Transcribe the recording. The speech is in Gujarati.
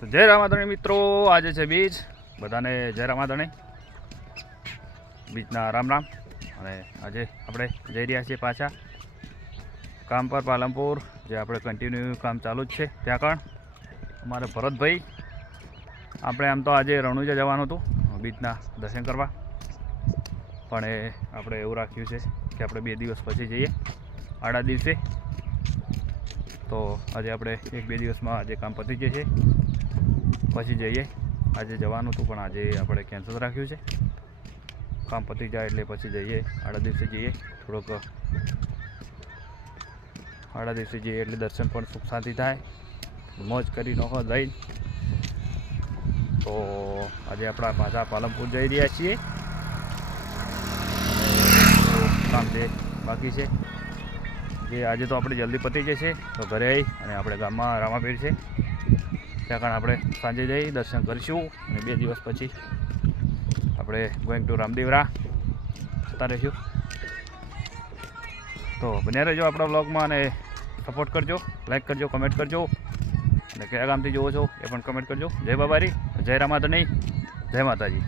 તો જય રામાધણી મિત્રો, આજે છે બીજ. બધાને જય રામાધણી, બીજના રામ રામ. અને આજે આપણે જઈ રહ્યા છીએ પાછા કામ પર પાલનપુર, જે આપણે કન્ટિન્યુ કામ ચાલુ જ છે ત્યાં કણ અમારે ભરતભાઈ. આપણે આમ તો આજે રણુજા જવાનું હતું બીજના દર્શન કરવા, પણ એ આપણે એવું રાખ્યું છે કે આપણે 2 દિવસ પછી જઈએ, આડા દિવસે. તો આજે આપણે 1-2 દિવસમાં આજે કામ પતી જશે, પછી જઈએ. આજે જવાનું હતું પણ આજે આપણે કેન્સલ રાખ્યું છે. કામ પતી જાય એટલે પછી જઈએ, આડા દિવસે જઈએ. થોડોક આડા દિવસે જઈએ એટલે દર્શન પણ સુખ શાંતિ થાય, મોજ કરી નખો લઈને. તો આજે આપણા પાછા પાલનપુર જઈ રહ્યા છીએ. કામ જે બાકી છે જે આજે તો આપણે જલ્દી પતી જશે, તો ઘરે આવી અને આપણે ગામમાં રામાપીર છે ત્યાં કારણ આપણે સાંજે જઈ દર્શન કરીશું. અને 2 દિવસ પછી આપણે ગોઈંગ ટુ રામદેવરા જતા રહીશું. તો બન્યા રહેજો આપણા બ્લોગમાં અને સપોર્ટ કરજો, લાઈક કરજો, કમેન્ટ કરજો. અને કયા ગામથી જુઓ છો એ પણ કમેન્ટ કરજો. જય બાબારી, જય રામાધણી, જય માતાજી.